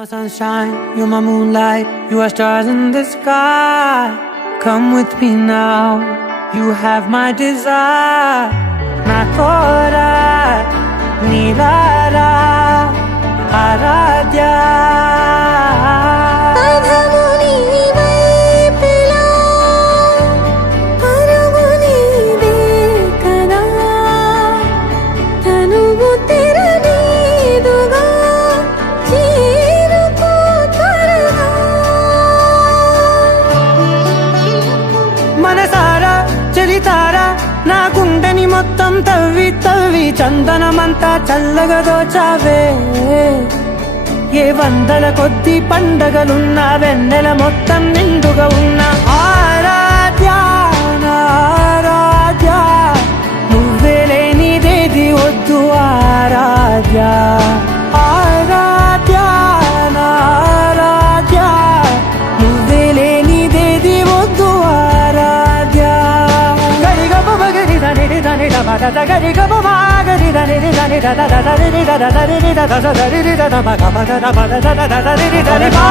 my sunshine, you're my moonlight, you are stars in the sky. Come with me now, you have my desire. Na kora nilara aradya. మనసారా చలితారా నా గుండెని మొత్తం తవ్వి తవ్వి చందనమంతా చల్లగా దోచావే. ఏ వందల కొద్ది పండగలున్న వెన్నెల మొత్తం నిండుగా ఉన్న ఆరాధ్య నా ఆరాధ్య, నువ్వే లేనిదేది వద్దు ఆరాధ్య. ఆరాధ్య నా ఆరాధ్య, నువ్వే లేనిదేది వద్దు ఆరాధ్య. గరిగ బగరి దని దని దమద గరిగ బగరి దని దని దద దరి దద దరి దద దరి దద మగ మగ దద దద దరి దరి బా.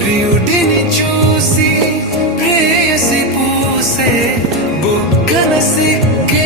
ప్రియుడిని చూసి ప్రేయసి పూసే బుగ్గన సిక్కే